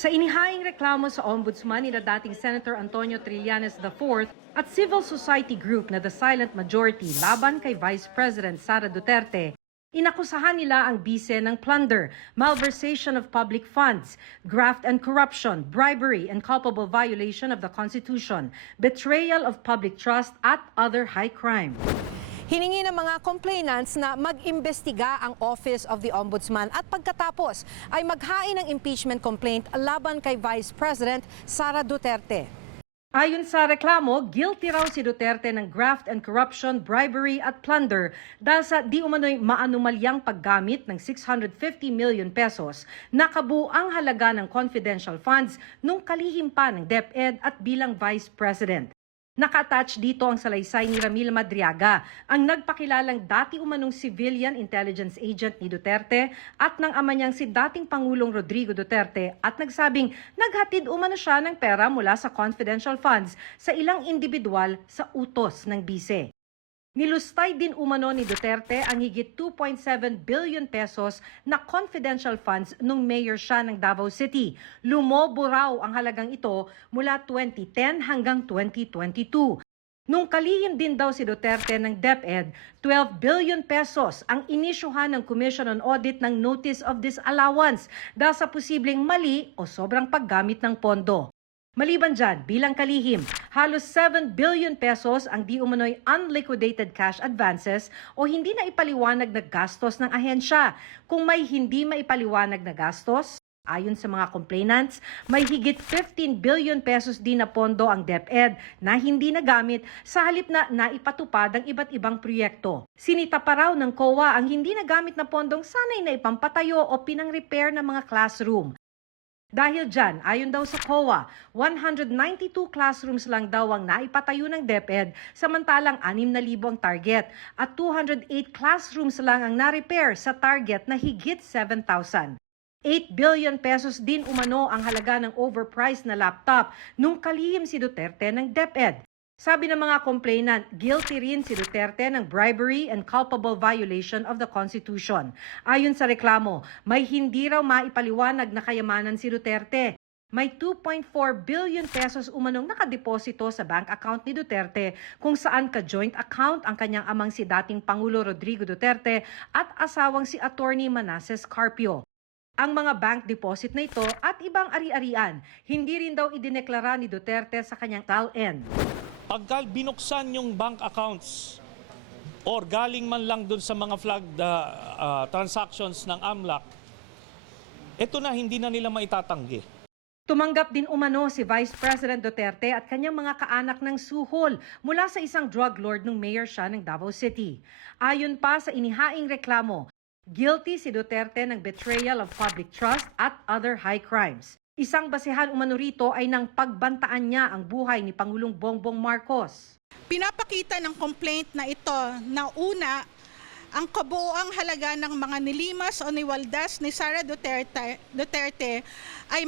Sa inihaing reklamo sa Ombudsman nila dating Senator Antonio Trillanes IV at civil society group na The Silent Majority laban kay Vice President Sara Duterte, inakusahan nila ang bise ng plunder, malversation of public funds, graft and corruption, bribery and culpable violation of the Constitution, betrayal of public trust at other high crime. Hiningi ng mga complainants na mag-imbestiga ang Office of the Ombudsman at pagkatapos ay maghain ng impeachment complaint laban kay Vice President Sara Duterte. Ayon sa reklamo, guilty raw si Duterte ng graft and corruption, bribery at plunder dahil sa di umano'y maanumalyang paggamit ng 650 million pesos na kabuang halaga ng confidential funds nung kalihim pa ng DepEd at bilang Vice President. Naka-attach dito ang salaysay ni Ramil Madriaga, ang nagpakilalang dati umanong civilian intelligence agent ni Duterte at ng ama niyang si dating Pangulong Rodrigo Duterte at nagsabing naghatid umano siya ng pera mula sa confidential funds sa ilang individual sa utos ng bise. Nilustay din umano ni Duterte ang higit 2.7 billion pesos na confidential funds nung mayor siya ng Davao City. Lumobo raw ang halagang ito mula 2010 hanggang 2022. Nung kalihim din daw si Duterte ng DepEd, 12 billion pesos ang inisyuhan ng Commission on Audit ng Notice of Disallowance dahil sa posibleng mali o sobrang paggamit ng pondo. Maliban dyan, bilang kalihim, halos 7 billion pesos ang di umano'y unliquidated cash advances o hindi na ipaliwanag na gastos ng ahensya. Kung may hindi maipaliwanag na gastos, ayon sa mga complainants, may higit 15 billion pesos din na pondo ang DepEd na hindi nagamit sa halip na naipatupad ang iba't ibang proyekto. Sinita pa raw ng COA ang hindi nagamit na pondong sanay na ipampatayo o pinang-repair ng mga classroom. Dahil dyan, ayon daw sa COA, 192 classrooms lang daw ang naipatayo ng DepEd samantalang 6,000 ang target at 208 classrooms lang ang na-repair sa target na higit 7,000. 8 billion pesos din umano ang halaga ng overpriced na laptop nung kalihim si Duterte ng DepEd. Sabi ng mga complainant, guilty rin si Duterte ng bribery and culpable violation of the Constitution. Ayon sa reklamo, may hindi raw maipaliwanag na kayamanan si Duterte. May 2.4 billion pesos umanong nakadeposito sa bank account ni Duterte kung saan ka-joint account ang kanyang amang si dating Pangulo Rodrigo Duterte at asawang si Attorney Manasseh Carpio. Ang mga bank deposit na ito at ibang ari-arian, hindi rin daw idineklara ni Duterte sa kanyang TALN. Pagka binuksan yung bank accounts or galing man lang dun sa mga flagged transactions ng AMLAC, ito na hindi na nila maitatanggi. Tumanggap din umano si Vice President Duterte at kanyang mga kaanak ng suhol mula sa isang drug lord nung mayor siya ng Davao City. Ayon pa sa inihaing reklamo, guilty si Duterte ng betrayal of public trust at other high crimes. Isang basehan umano rito ay nang pagbantaan niya ang buhay ni Pangulong Bongbong Marcos. Pinapakita ng complaint na ito na una, ang kabuuang halaga ng mga nilimas o niwaldas ni Sara Duterte ay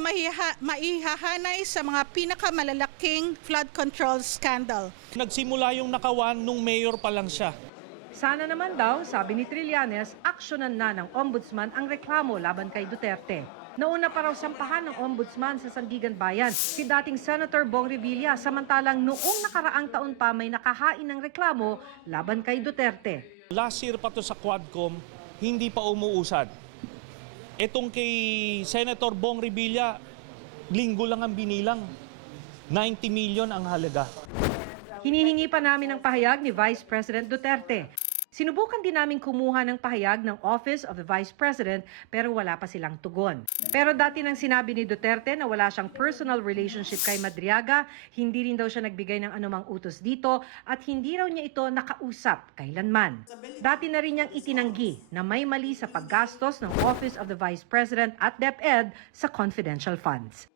maihahanay sa mga pinakamalalaking flood control scandal. Nagsimula yung nakawan nung mayor pa lang siya. Sana naman daw, sabi ni Trillanes, aksyonan na ng ombudsman ang reklamo laban kay Duterte. Nauna pa raw sampahan ng ombudsman sa Sandigan Bayan si dating Senator Bong Revilla samantalang noong nakaraang taon pa may nakahain ng reklamo laban kay Duterte. Last year pa to sa Quadcom, hindi pa umuusad. Etong kay Senator Bong Revilla, linggo lang ang binilang. 90 million ang halaga. Hinihingi pa namin ang pahayag ni Vice President Duterte. Sinubukan din namin kumuha ng pahayag ng Office of the Vice President pero wala pa silang tugon. Pero dati nang sinabi ni Duterte na wala siyang personal relationship kay Madriaga, hindi rin daw siya nagbigay ng anumang utos dito at hindi raw niya ito nakausap kailanman. Dati na rin niyang itinanggi na may mali sa paggastos ng Office of the Vice President at DepEd sa confidential funds.